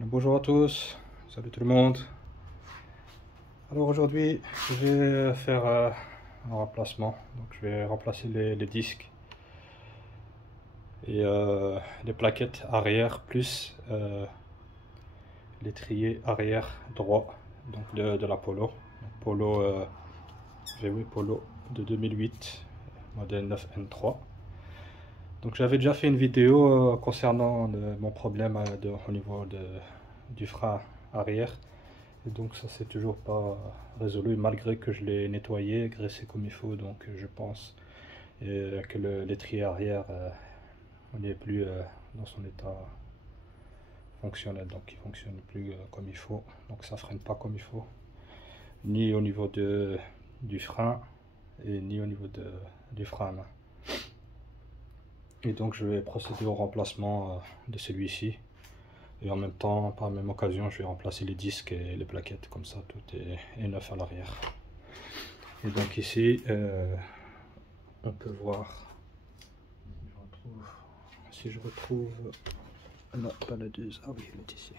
Bonjour à tous, salut tout le monde. Alors aujourd'hui je vais faire un remplacement. Donc je vais remplacer les disques et les plaquettes arrière plus l'étrier arrière droit donc de la Polo. Polo V8 Polo de 2008 modèle 9N3. Donc j'avais déjà fait une vidéo concernant mon problème au niveau du frein arrière. Et donc ça c'est toujours pas résolu malgré que je l'ai nettoyé, graissé comme il faut. Donc je pense que l'étrier arrière n'est plus dans son état fonctionnel. Donc il fonctionne plus comme il faut. Donc ça freine pas comme il faut. Ni au niveau du frein et ni au niveau du frein à main. Et donc je vais procéder au remplacement de celui-ci. Et en même temps, par la même occasion, je vais remplacer les disques et les plaquettes, comme ça tout est neuf à l'arrière. Et donc ici, on peut voir, si je retrouve, non pas la 2, ah oui elle est ici.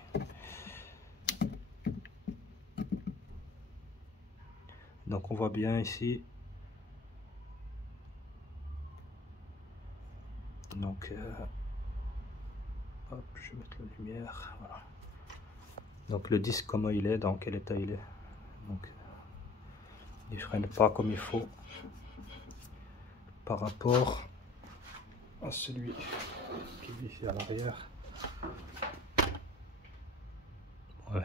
Donc on voit bien ici, donc hop, je vais mettre la lumière, voilà. Donc le disque comment il est, dans quel état il est, donc il freine pas comme il faut par rapport à celui qui est ici à l'arrière.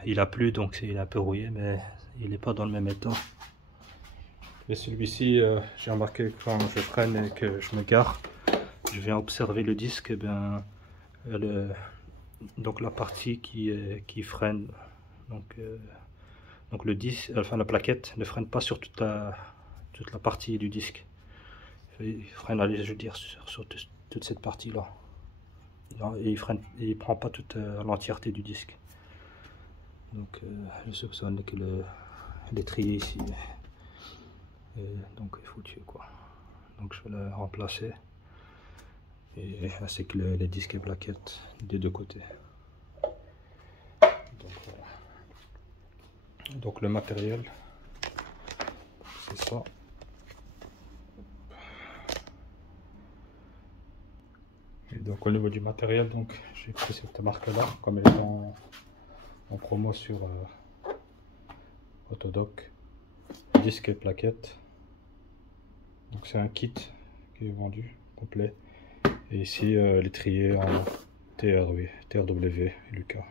Il a plu donc il est un peu rouillé, mais il n'est pas dans le même état. Et celui-ci, j'ai remarqué que quand je freine et que je me gare, je viens observer le disque, et bien donc la partie qui freine, donc le disque, enfin la plaquette ne freine pas sur toute la partie du disque. Il freine, allez, je veux dire, sur toute cette partie là. Et il prend pas toute l'entièreté du disque. Donc je soupçonne que l'étrier ici donc est foutu quoi. Donc je vais le remplacer, et ainsi que les disques et plaquettes des deux côtés. Donc voilà. Donc le matériel c'est ça. Et donc au niveau du matériel, donc j'ai pris cette marque là comme elle est en promo sur Autodoc, disques et plaquettes. Donc c'est un kit qui est vendu complet. Et ici l'étrier en TRW et Lucas.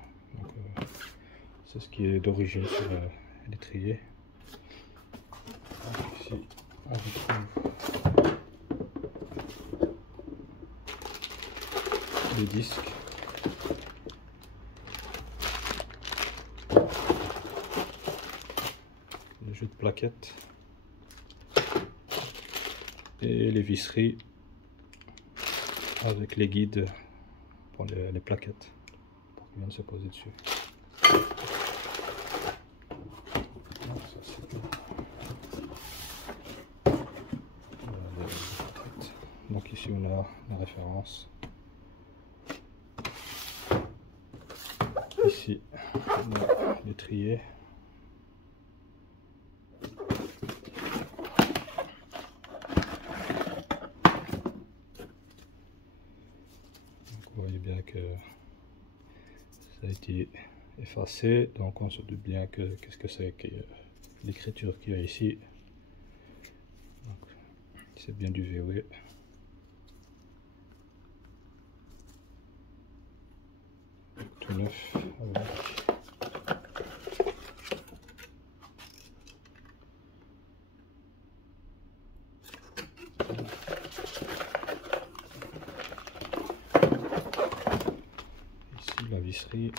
C'est ce qui est d'origine sur l'étrier. Ici on retrouve les disques. Les jeux de plaquettes. Et les visseries avec les guides pour les plaquettes pour qu'ils viennent se poser dessus. Donc ici on a la référence. Ici on a l'étrier. Vous voyez bien que ça a été effacé, donc on se doute bien que qu'est-ce que c'est que l'écriture qu'il y a ici. C'est bien du VW. Tout neuf. Ici la visserie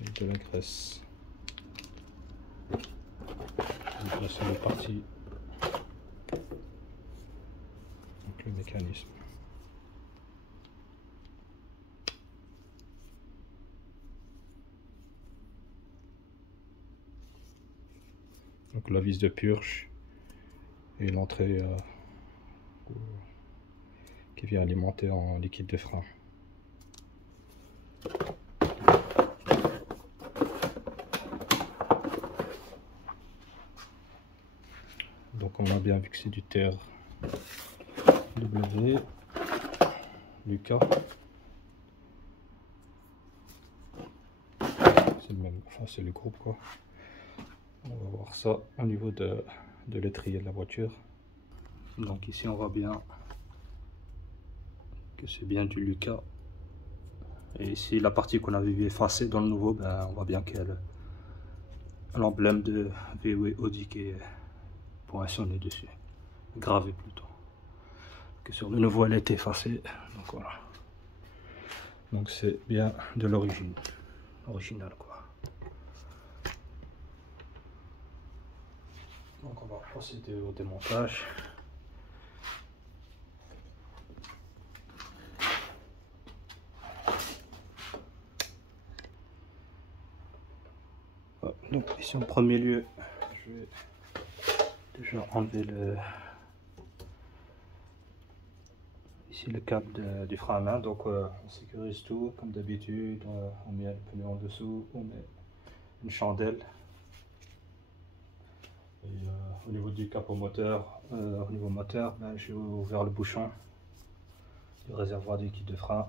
avec de la graisse. Donc là c'est la partie, donc le mécanisme. Donc la vis de purge et l'entrée qui vient alimenter en liquide de frein. bien vu que c'est du TR W Lucas. C'est le même, enfin c'est le groupe quoi. On va voir ça au niveau de l'étrier de la voiture. Donc ici on voit bien que c'est bien du Lucas. Et ici la partie qu'on avait vu effacée dans le nouveau, ben, on voit bien qu'il y a l'emblème de VW Audi qui est poinçonné dessus, gravé plutôt. Que sur le nouveau elle a été effacée, donc voilà. Donc c'est bien de l'origine, original quoi. Donc on va procéder au démontage. Donc ici en premier lieu, je vais déjà enlever ici le câble du frein à main. Donc on sécurise tout comme d'habitude, on met le pneu en dessous, on met une chandelle. Et au niveau du capot moteur, au niveau moteur, ben, j'ai ouvert le bouchon du réservoir de liquide de frein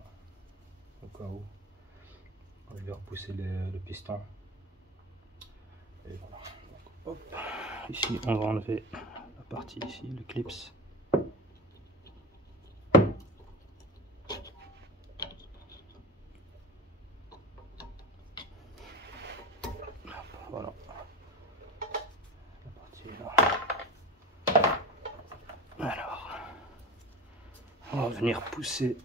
au cas où. Je vais repousser le piston. Et voilà. Donc, hop. Ici on va enlever la partie ici, le clips. Voilà. La partie est là. Alors, on va venir pousser.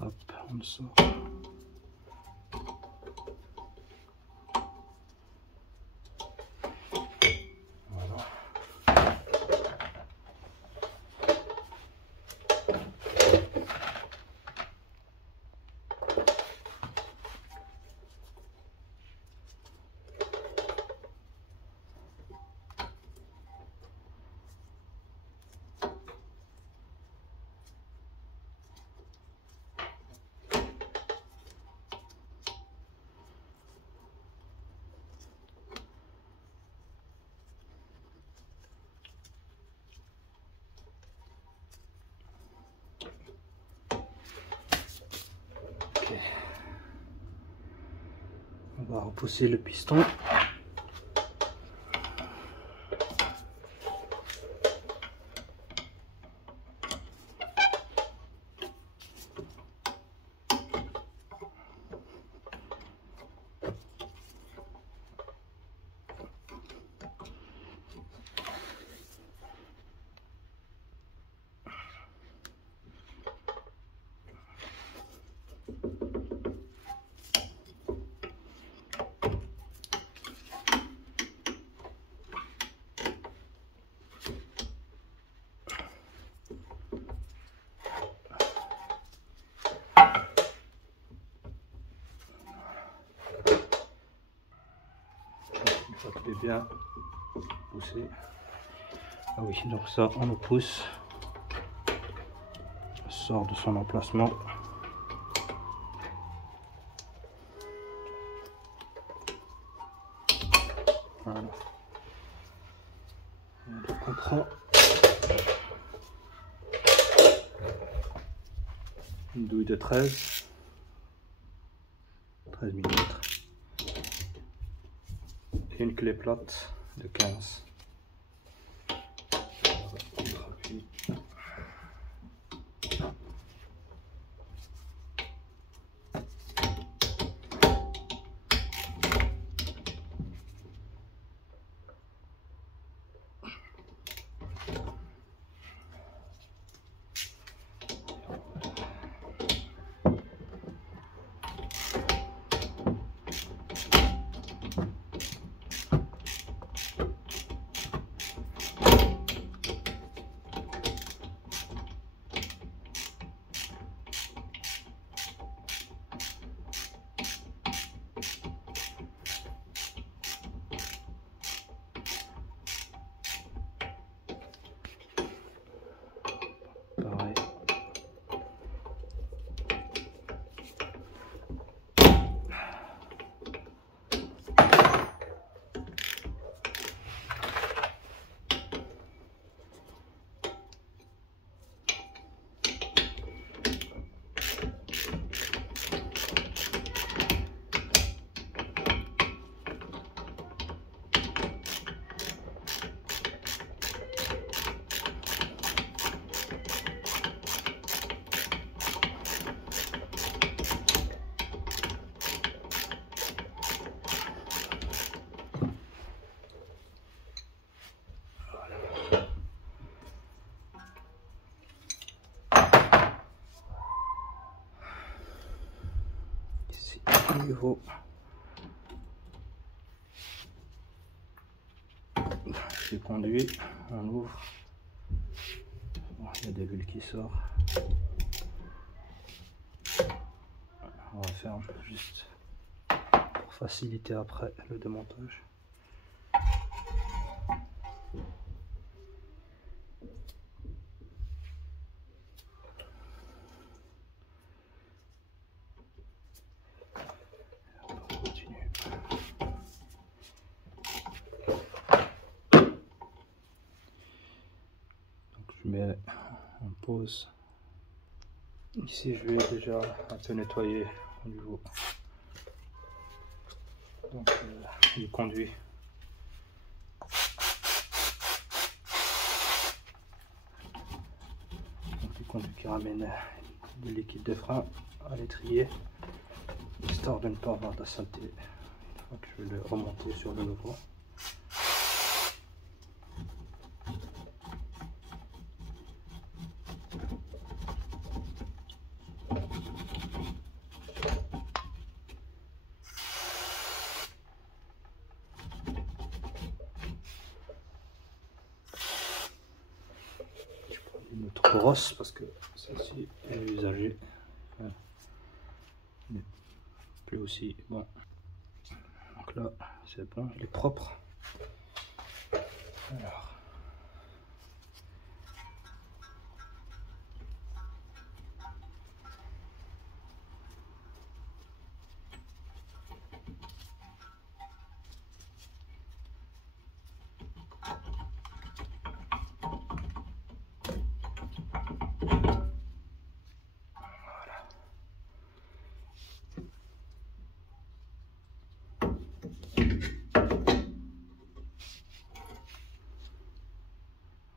Hop, on le sort. Voilà. On va repousser le piston. Une fois qu'il est bien poussé. Ah oui, donc ça on le pousse. Ça sort de son emplacement. Voilà. Donc on prend une douille de 13 mm et une clé plate de 15. ici au niveau. Je conduis, on ouvre. Bon, il y a des bulles qui sortent. On referme juste pour faciliter après le démontage. On continue. Donc je mets en pause. Ici je vais déjà un peu nettoyer au niveau donc du conduit. Donc du conduit qui ramène du liquide de frein à l'étrier, histoire de ne pas avoir de saleté. Donc je vais le remonter sur le nouveau. Une autre brosse parce que celle-ci est usagée, mais plus aussi bon. Donc là c'est bon, il est propre.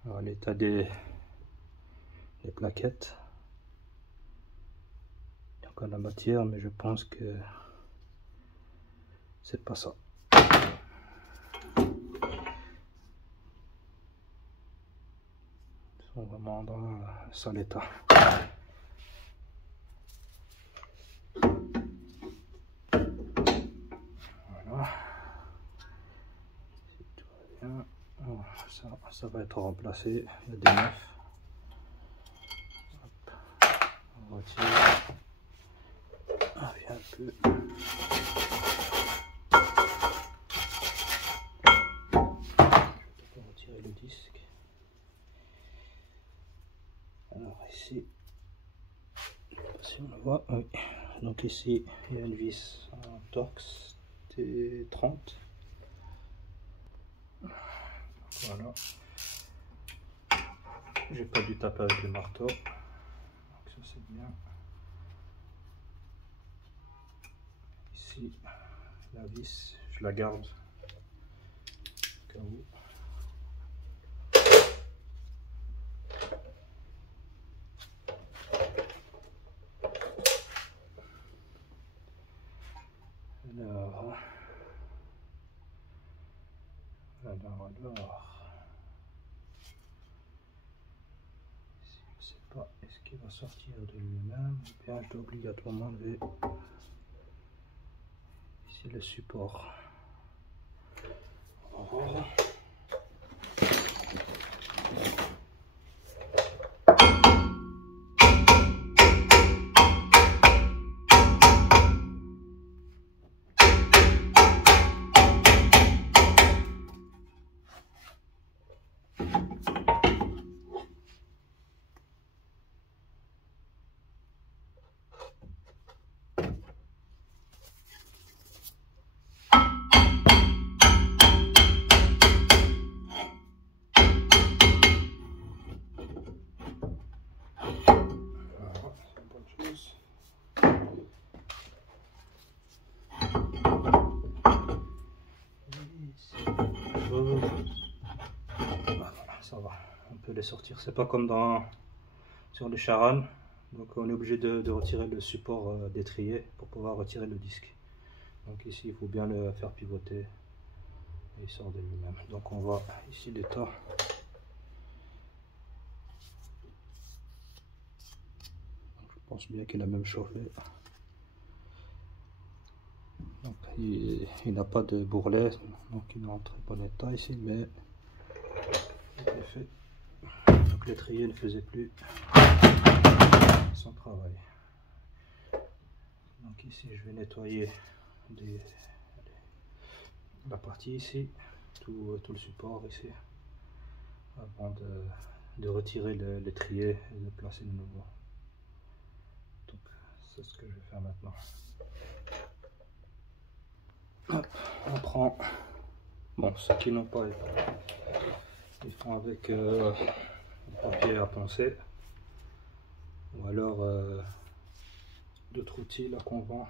Alors l'état des plaquettes, il y a encore la matière, mais je pense que c'est pas ça. Ils sont vraiment dans un sale état. Voilà. Si tout va bien, ça va être remplacé. Il y a des neufs. Hop. On retire. Ah, il y a un peu. Je vais retirer le disque. Alors ici, si on le voit, oui. Donc ici, il y a une vis en Torx T30. Voilà. J'ai pas dû taper avec le marteau. Donc ça c'est bien. Ici, la vis, je la garde au cas où. Alors. Ici, je ne sais pas, est-ce qu'il va sortir de lui-même ou bien je dois obligatoirement enlever ici le support. Voilà. Ça va, on peut les sortir. C'est pas comme sur les Charan, donc on est obligé de retirer le support d'étrier pour pouvoir retirer le disque. Donc ici il faut bien le faire pivoter et il sort de lui-même. Donc on voit ici l'état. Je pense bien qu'il a même chauffé. Donc, il n'a pas de bourrelet, donc il est en très bon état ici, mais il est fait. Donc l'étrier ne faisait plus son travail. Donc ici je vais nettoyer la partie ici, tout le support ici, avant de retirer l'étrier et de placer le nouveau. Donc c'est ce que je vais faire maintenant. Hop, on prend, bon, ceux qui n'ont pas, ils font avec le papier à poncer, ou alors d'autres outils là qu'on vend.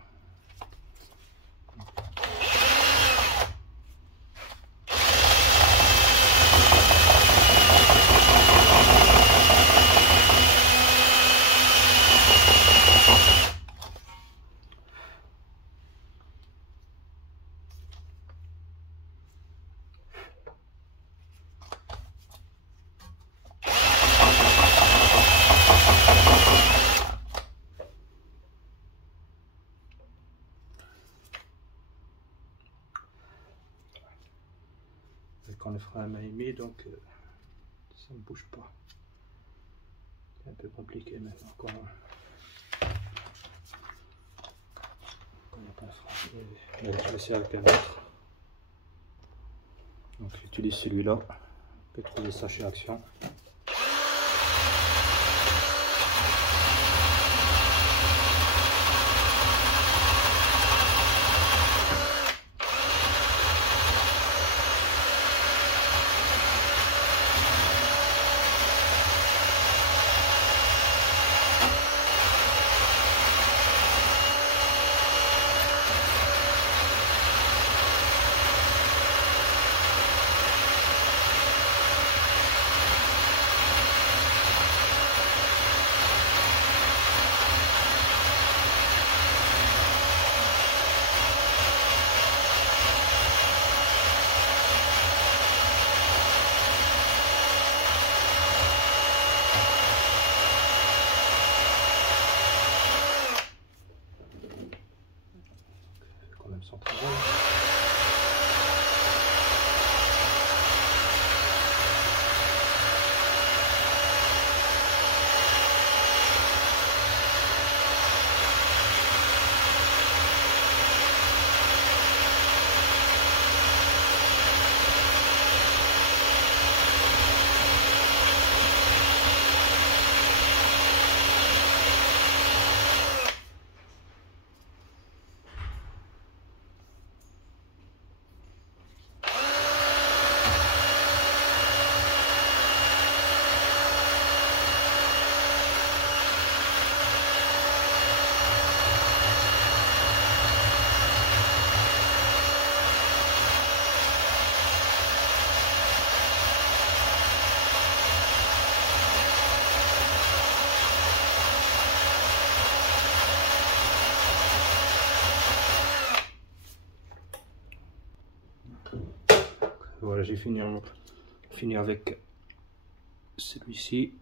Quand le frein est mis, donc ça ne bouge pas. C'est un peu compliqué maintenant quand il n'y a pas de frein. Je vais essayer avec un autre. Donc j'utilise celui-là. On peut trouver ça chez Action. Quand même son travail. Voilà, j'ai fini avec celui-ci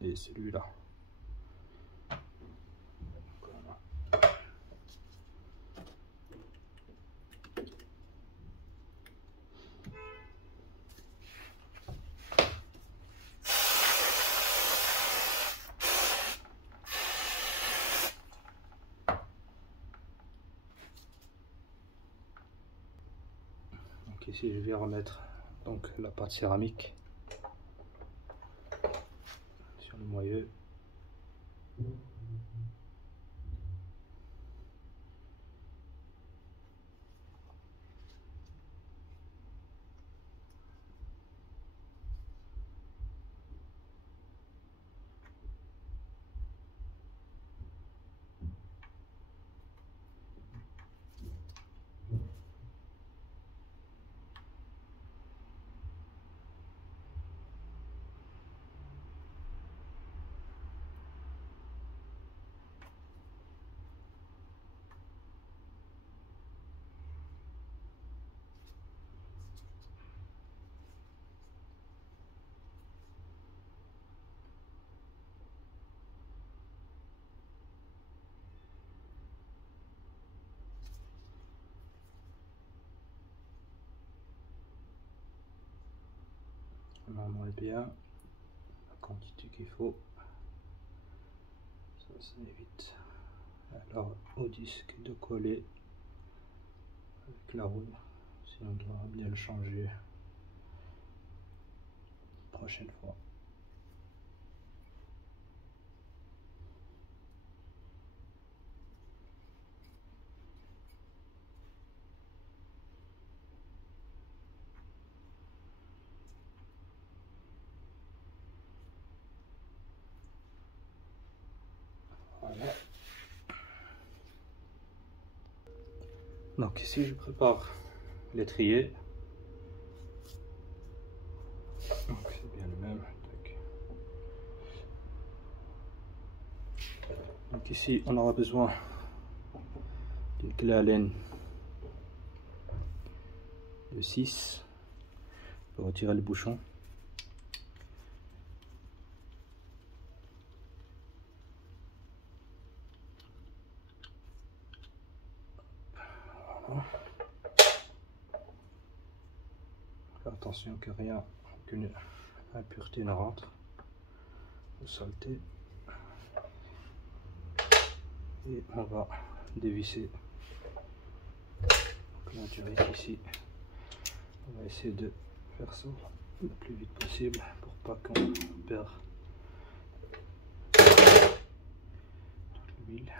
et celui-là. Donc ici je vais remettre donc la pâte céramique sur le moyeu. on en met bien la quantité qu'il faut. Ça évite alors au disque de coller avec la roue, sinon on devra bien le changer la prochaine fois. Voilà. Donc ici je prépare l'étrier. Donc c'est bien le même. Donc ici on aura besoin d'une clé à laine de 6 pour retirer le bouchon. Voilà. Faire attention que rien, aucune impureté ne rentre ou saleté. Et on va dévisser. Donc là, direct ici, on va essayer de faire ça le plus vite possible pour pas qu'on perde toute l'huile.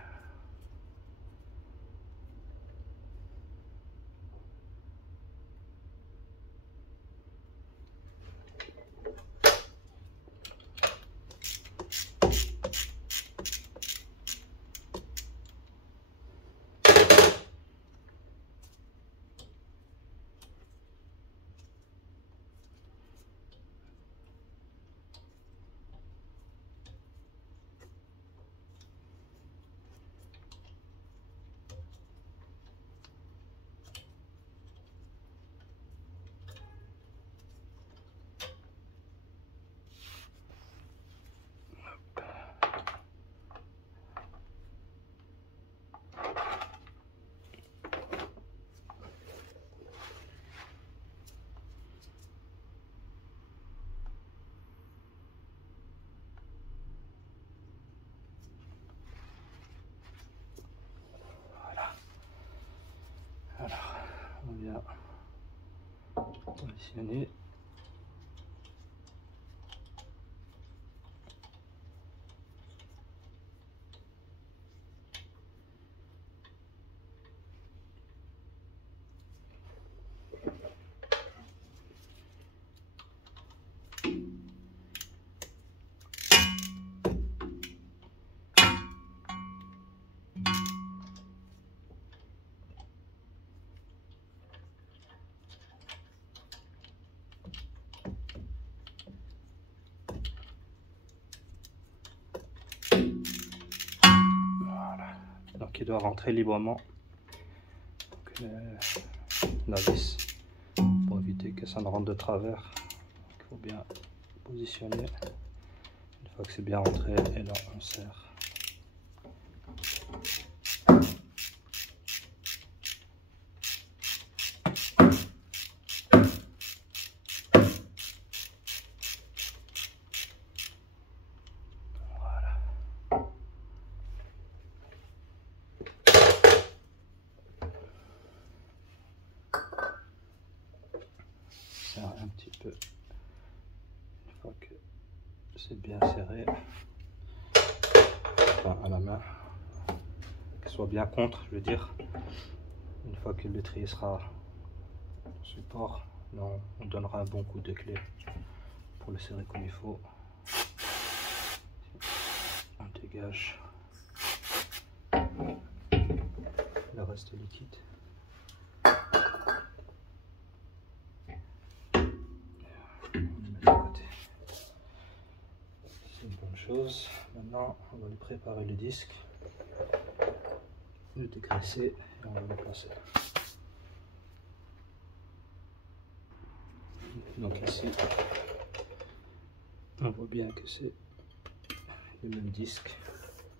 Alors, on vient positionner. Donc il doit rentrer librement. Donc, la vis pour éviter que ça ne rentre de travers. Il faut bien positionner. Une fois que c'est bien rentré, et là on serre. Un petit peu, une fois que c'est bien serré, enfin à la main, qu'il soit bien contre, je veux dire. Une fois que l'étrier sera au support, là on donnera un bon coup de clé pour le serrer comme il faut. On dégage le reste liquide. C'est une bonne chose. Maintenant, on va lui préparer le disque, le dégraisser et on va le placer. Donc ici, on voit bien que c'est le même disque.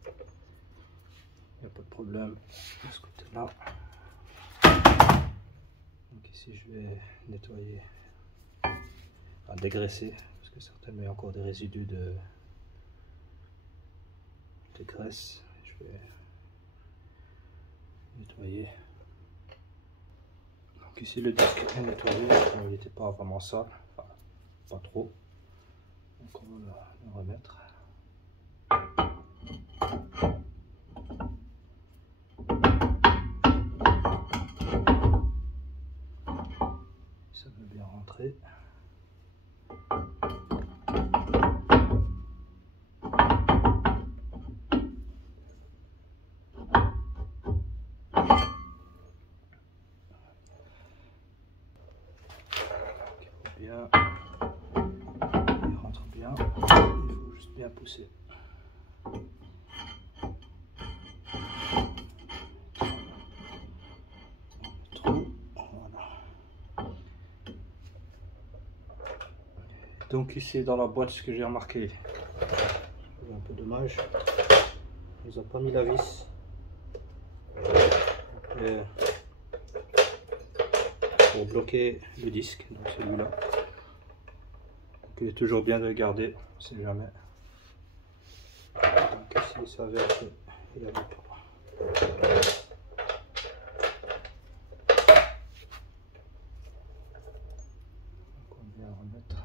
Il n'y a pas de problème de ce côté-là. Donc ici, je vais nettoyer à dégraisser, parce que certainement il y a encore des résidus de graisse. Je vais nettoyer. Donc ici le disque est nettoyé, il n'était pas vraiment sale, enfin, pas trop. Donc on va le remettre. Ça veut bien rentrer. Bien, il rentre bien, il faut juste bien pousser. Voilà. Donc ici dans la boîte, ce que j'ai remarqué, c'est un peu dommage, ils n'ont pas mis la vis. Pour bloquer le disque, donc celui-là. Donc il est toujours bien de le garder, on sait jamais. Donc ici il s'avère qu'il n'avait pas. Donc on vient remettre.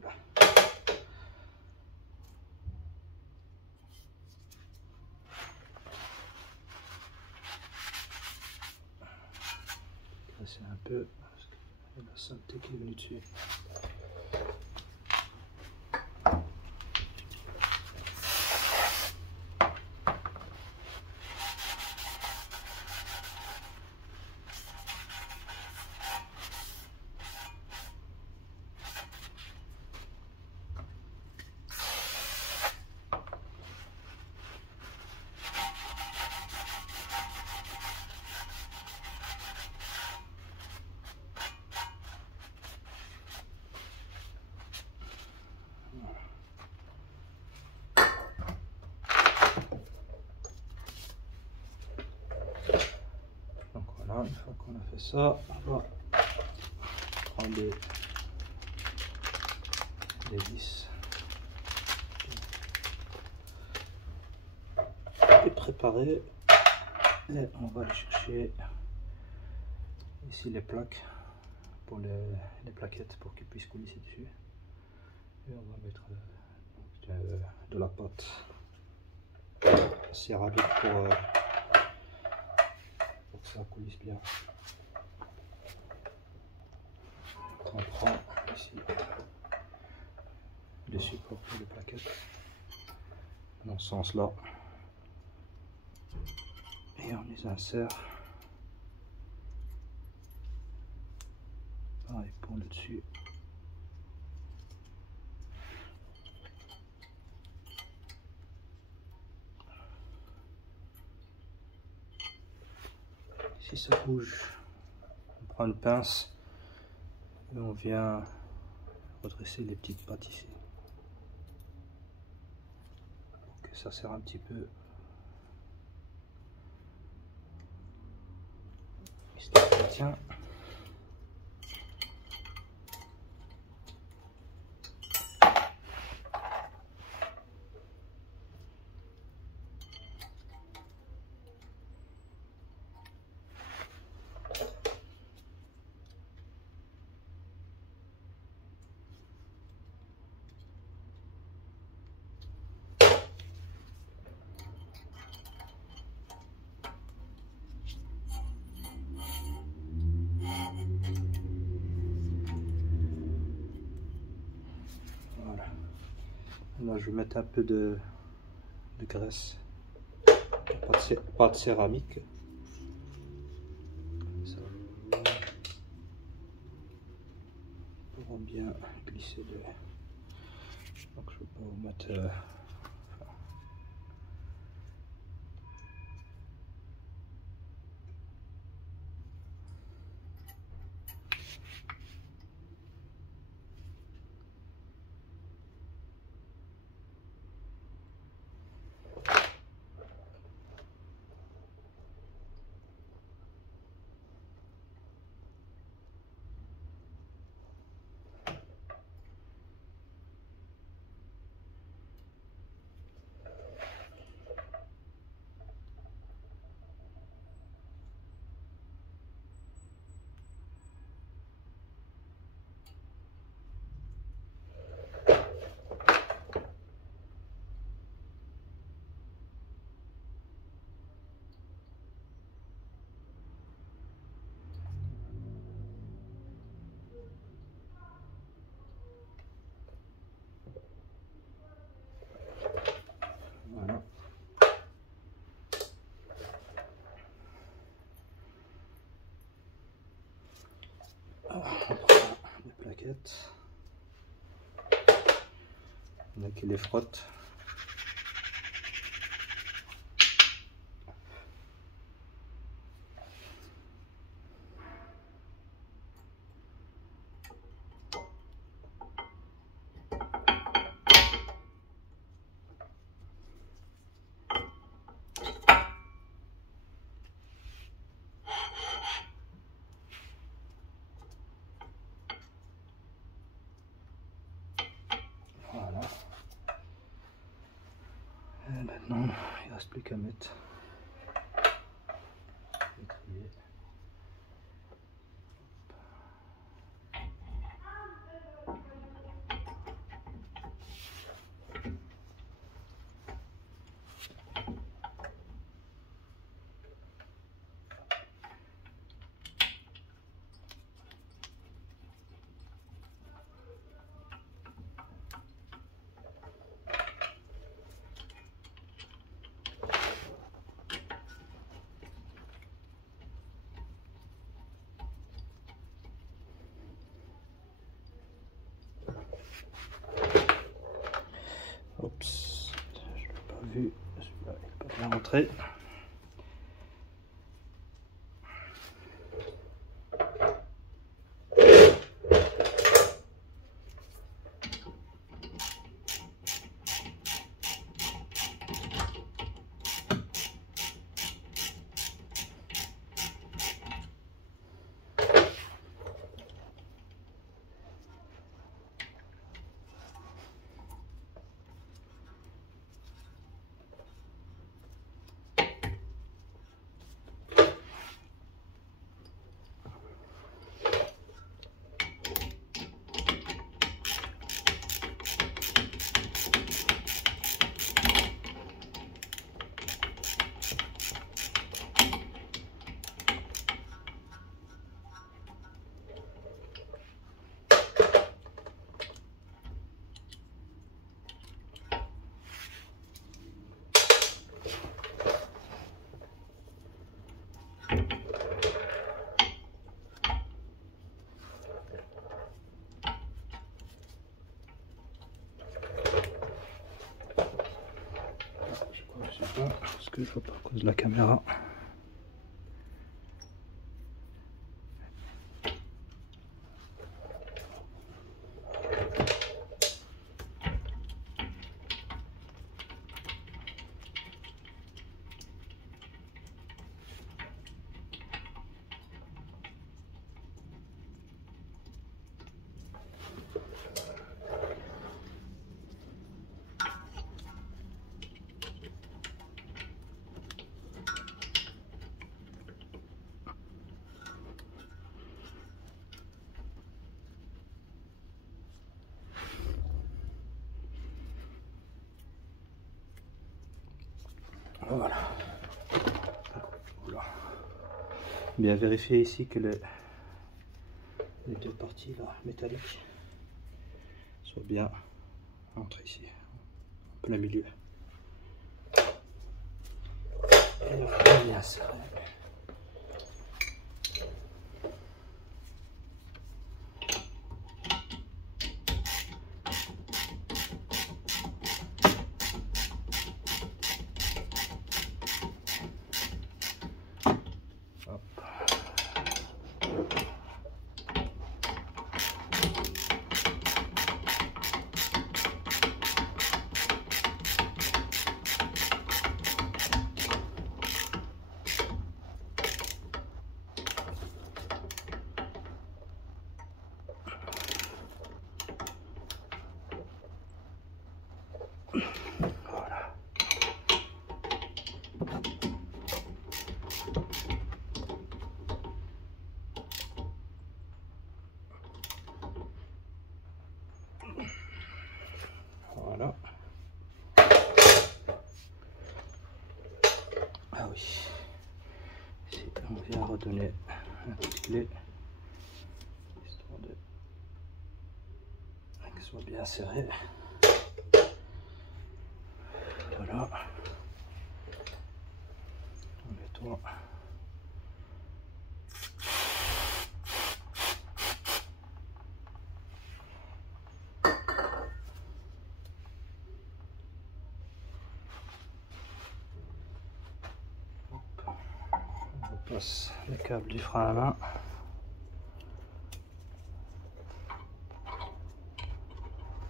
Voilà. C'est un peu parce que la saleté qui est venue dessus. Donc voilà, une fois qu'on a fait ça, on va prendre les vis et préparer. Et on va aller chercher ici les plaques pour les plaquettes pour qu'ils puissent coulisser dessus. Et on va mettre de la pâte céramique pour que ça coulisse bien. On prend ici les supports pour les plaquettes dans ce sens là et on les insère pareil pour le dessus. Si ça bouge, on prend une pince et on vient redresser les petites pattes ici pour que ça serre un petit peu. Histoire que ça tient. Là, je vais mettre un peu de graisse, pâte céramique. Ça pour bien glisser le. Donc, je vais pas vous mettre. baguettes. Il y en a qui les frottent. Voilà. Et maintenant, il ne reste plus qu'à mettre l'étrier. Oups, je l'ai pas vu, celui-là il n'est pas bien rentré. Parce que je vois pas à cause de la caméra. Voilà. Voilà. Bien vérifier ici que les deux parties là, métalliques soient bien entrées ici, en plein milieu. Et bien serré. Voilà. Voilà. Ah oui. Ici, on vient redonner un coup de clé, histoire de que ce soit bien serré. Voilà. On nettoie. place les câbles du frein à main.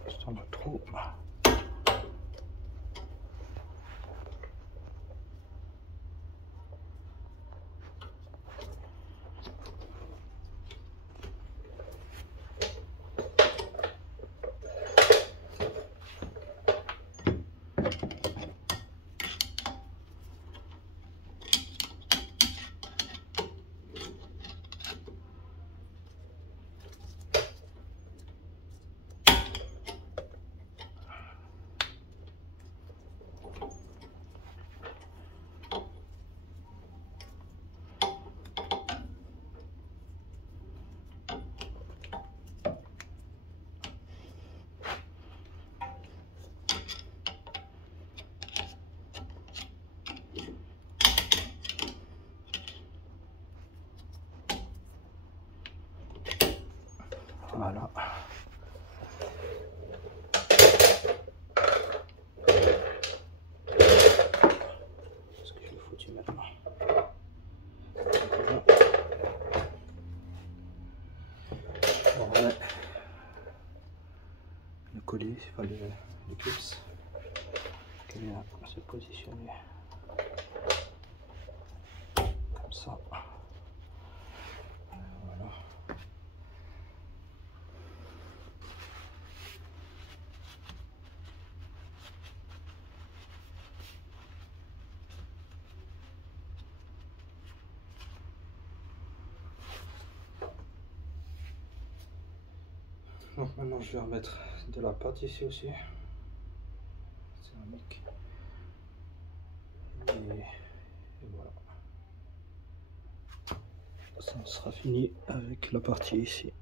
Juste dans le trou. Voilà. Ce que je l'ai foutu maintenant. Voilà. On remet le collier, enfin le clips qui vient se positionner comme ça. Voilà. Donc maintenant je vais remettre de la pâte ici aussi, céramique, et voilà, ça sera fini avec la partie ici.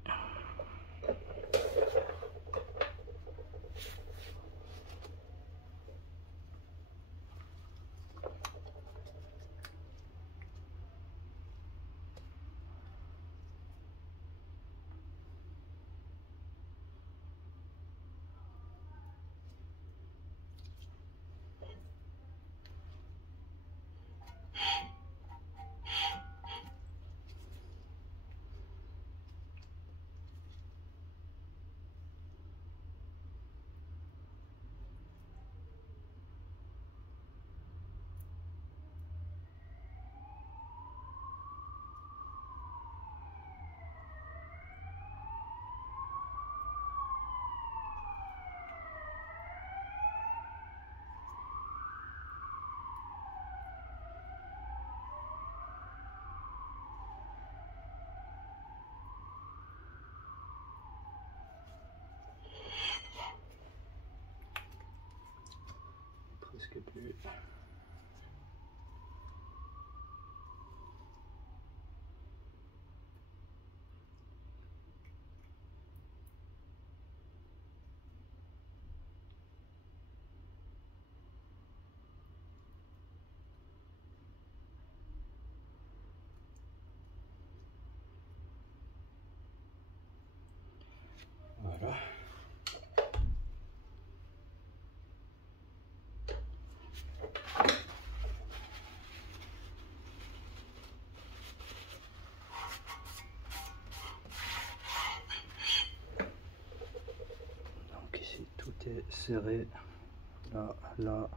Presque plus. Voilà. Donc ici tout est serré. Là, là,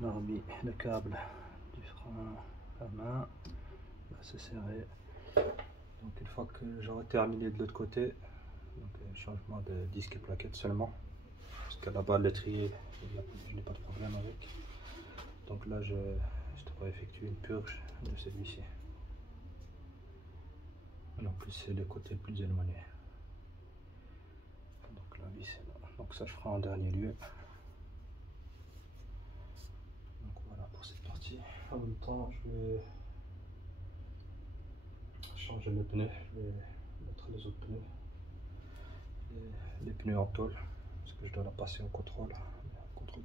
on a remis le câble du frein à main. Là c'est serré. Donc une fois que j'aurai terminé de l'autre côté, donc changement de disque et plaquettes seulement, parce qu'à la bas de l'étrier je n'ai pas de problème avec. Donc là je devrais effectuer une purge de celui-ci. En plus c'est le côté le plus éloigné. Donc la vis est là. Donc ça je ferai en dernier lieu. Donc voilà pour cette partie. En même temps je vais changer le pneu, je vais mettre les autres pneus, les pneus en tôle, parce que je dois la passer au contrôle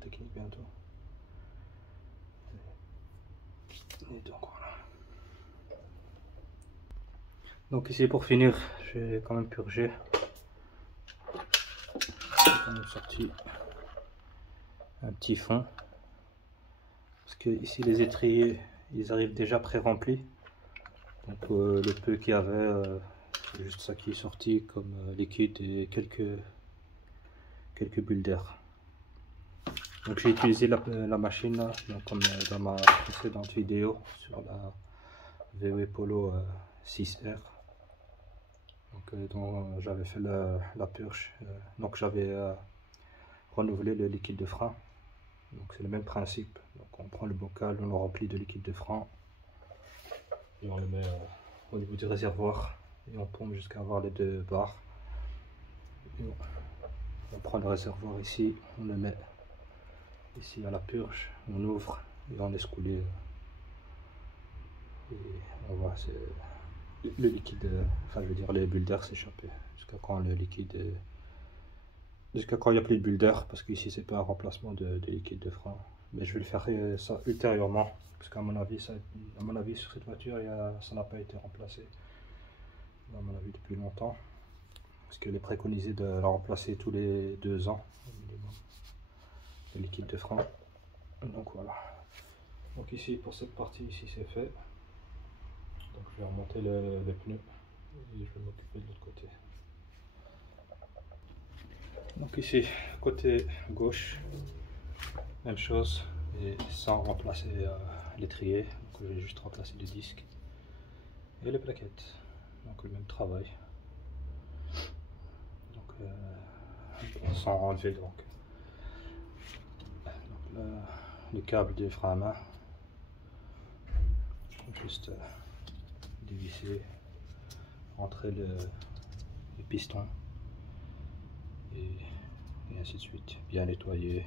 technique bientôt. Et donc voilà. Donc ici pour finir, je vais quand même purger. J'ai quand même sorti un petit fond, parce que ici les étriers ils arrivent déjà pré-remplis. Donc le peu qu'il y avait, c'est juste ça qui est sorti comme liquide et quelques bulles d'air. Donc j'ai utilisé la machine là, donc comme dans ma précédente vidéo sur la VW Polo 6R. Donc dont j'avais fait la purge. Donc j'avais renouvelé le liquide de frein. Donc c'est le même principe. Donc on prend le bocal, on le remplit de liquide de frein et on le met au niveau du réservoir et on pompe jusqu'à avoir les 2 barres. Et on prend le réservoir ici, on le met ici à la purge, on ouvre et on laisse couler. Et on voit le liquide, enfin je veux dire les bulles d'air s'échapper jusqu'à quand le liquide jusqu'à quand il n'y a plus de bulles d'air, parce qu'ici c'est pas un remplacement de liquide de frein. Mais je vais le faire ça ultérieurement, parce qu'à mon avis, sur cette voiture, ça n'a pas été remplacé. À mon avis depuis longtemps, parce qu'il est préconisé de la remplacer tous les 2 ans au minimum, le liquide de frein. Donc voilà. Donc ici pour cette partie ici c'est fait. Donc je vais remonter les pneus et je vais m'occuper de l'autre côté. Donc ici côté gauche, même chose, et sans remplacer l'étrier. Donc je vais juste remplacer le disque et les plaquettes. Donc le même travail. Donc sans enlever donc là, le câble de frein à main. Juste dévisser, rentrer les pistons et ainsi de suite, bien nettoyer.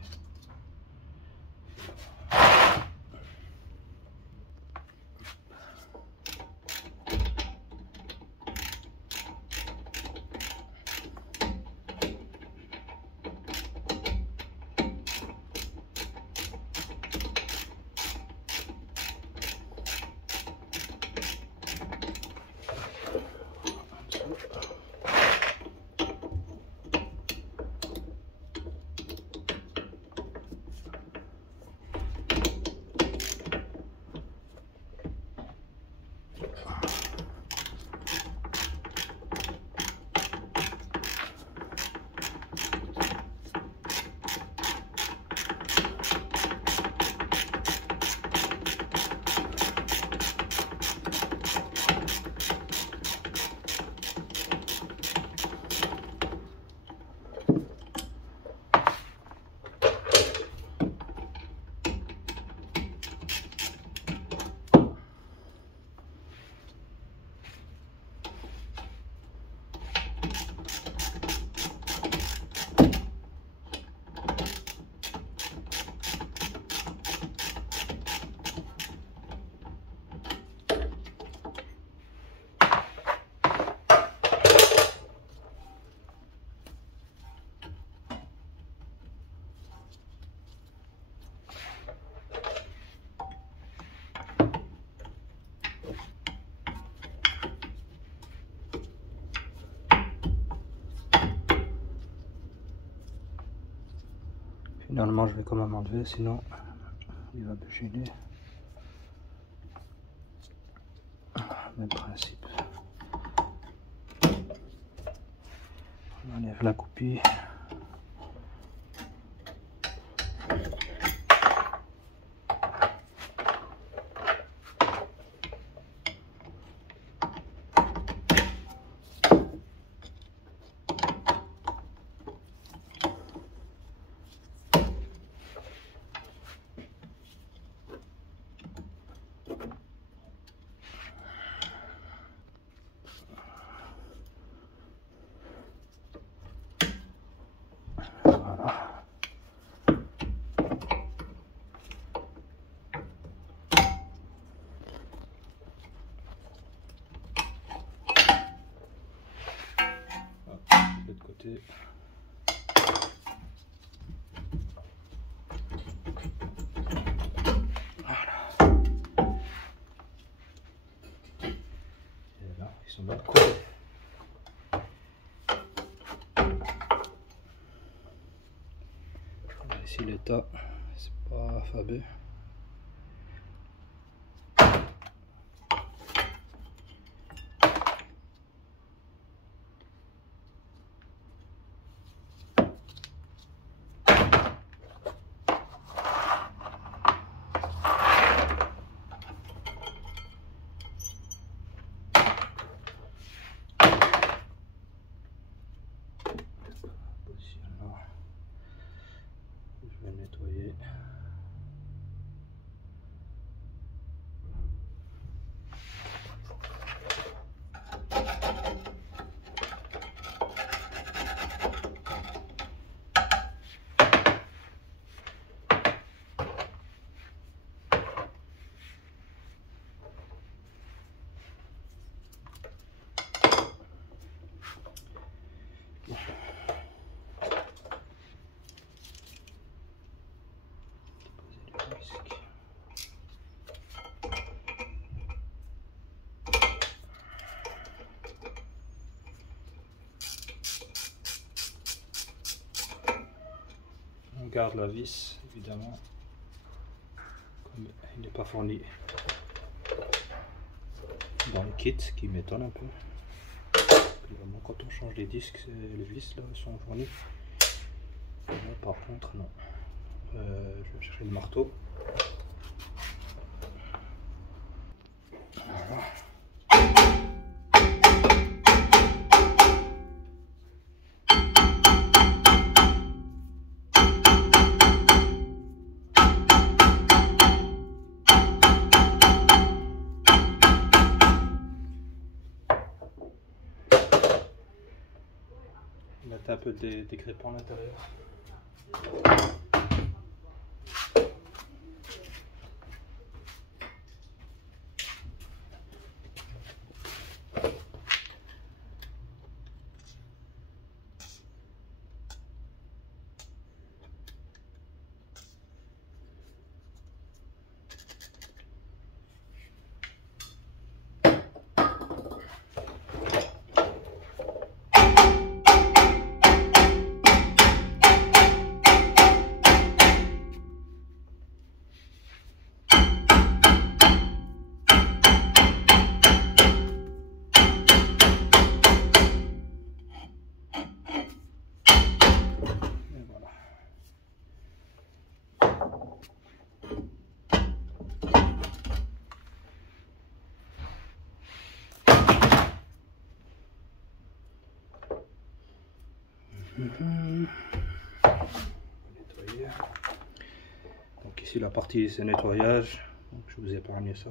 Finalement, je vais quand même enlever, sinon il va me gêner. Même principe. On enlève la copie. Côté. Voilà. Et là, ils sont bien collés. Ici l'état, c'est pas fabuleux. nettoyer. On garde la vis évidemment, comme il n'est pas fourni dans le kit, ce qui m'étonne un peu. Évidemment, quand on change les disques, les vis là sont fournis. Là, par contre non. Je vais chercher le marteau. Voilà. Mettre un peu des décrépants à l'intérieur. Nettoyer. Donc ici la partie c'est nettoyage, donc je vous ai épargné ça.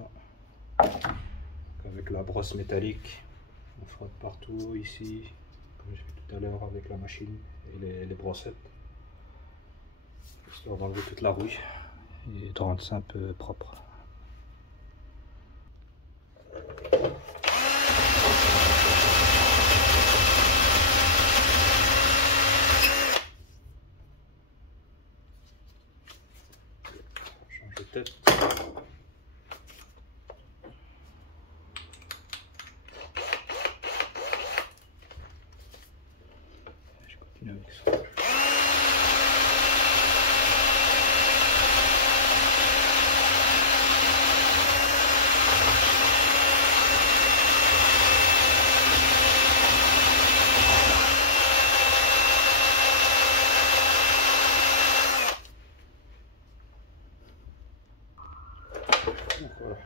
Avec la brosse métallique, on frotte partout ici, comme j'ai fait tout à l'heure avec la machine et les brossettes, histoire d'enlever toute la rouille et de rendre ça un peu propre. Tête. Je continue avec ça. Voilà.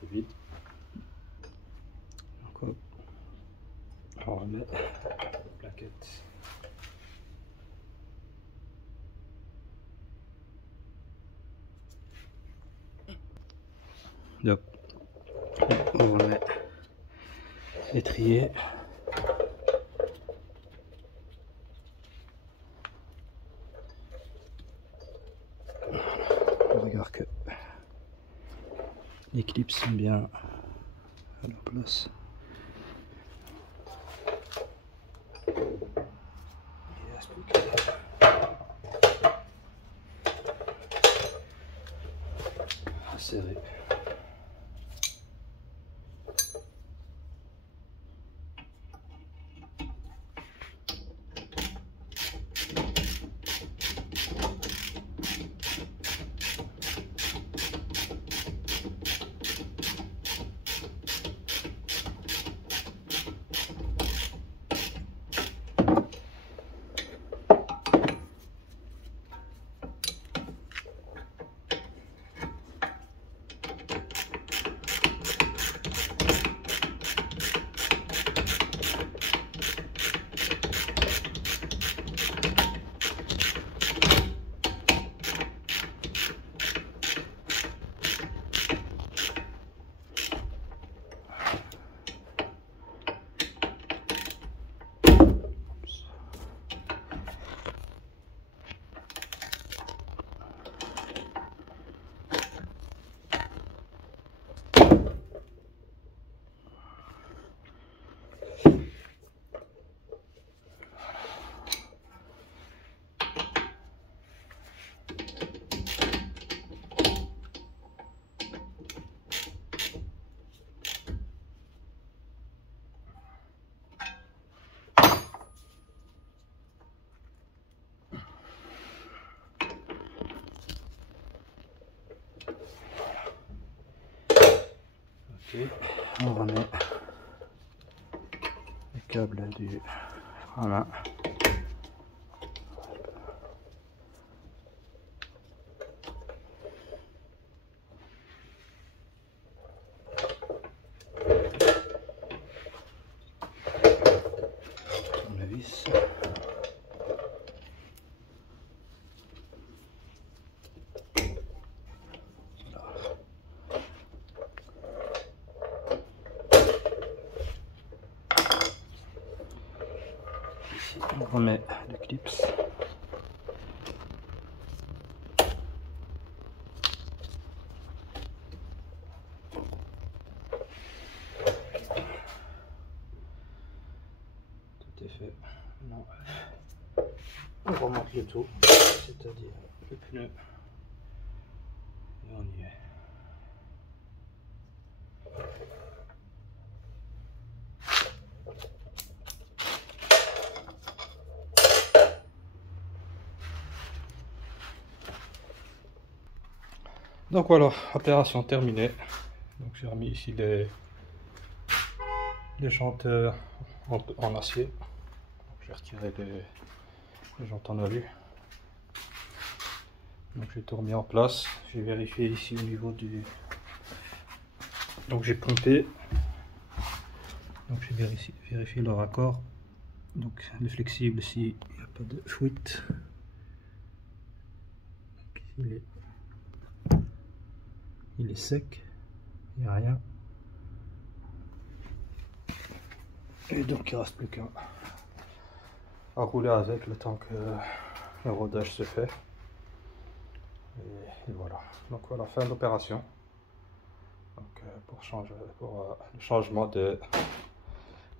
C'est vide. Donc, on remet la plaquette. Hop. On remet l'étrier. On regarde que les clips sont bien à leur place. Il reste plus qu'à serrer. ici, on remet les câbles du frein à main. La vis. Ici, on remet le clips. Tout est fait. Non. On remonte le tout, c'est-à-dire le pneu. Et on y est. Donc voilà, opération terminée. Donc j'ai remis ici les jantes en acier. J'ai retiré les jantes en alu. Donc j'ai tout remis en place. J'ai vérifié ici au niveau du... Donc j'ai pompé. Donc j'ai vérifié le raccord. Donc le flexible ici, il n'y a pas de fuite. Il est sec, il n'y a rien. Et donc il ne reste plus qu'à rouler avec le temps que le rodage se fait. Et voilà. Donc voilà, fin d'opération. Donc pour le changement de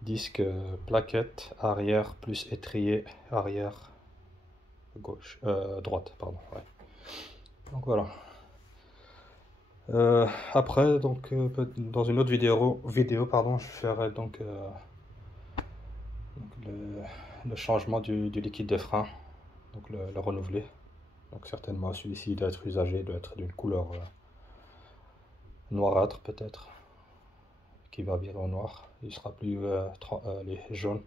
disque plaquette arrière plus étrier arrière gauche, droite, pardon. Ouais. Donc voilà. Après, donc dans une autre vidéo pardon, je ferai donc le changement du liquide de frein, donc le renouveler. Donc certainement celui-ci doit être usagé, doit être d'une couleur noirâtre peut-être, qui va virer au noir. Il sera plus les jaunes.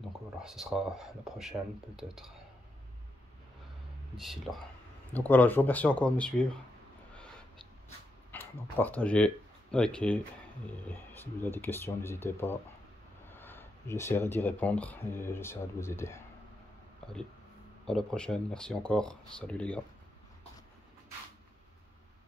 Donc voilà, ce sera la prochaine peut-être d'ici là. Donc voilà, je vous remercie encore de me suivre. Donc partagez, likez, et si vous avez des questions, n'hésitez pas. J'essaierai d'y répondre et j'essaierai de vous aider. Allez, à la prochaine, merci encore, salut les gars.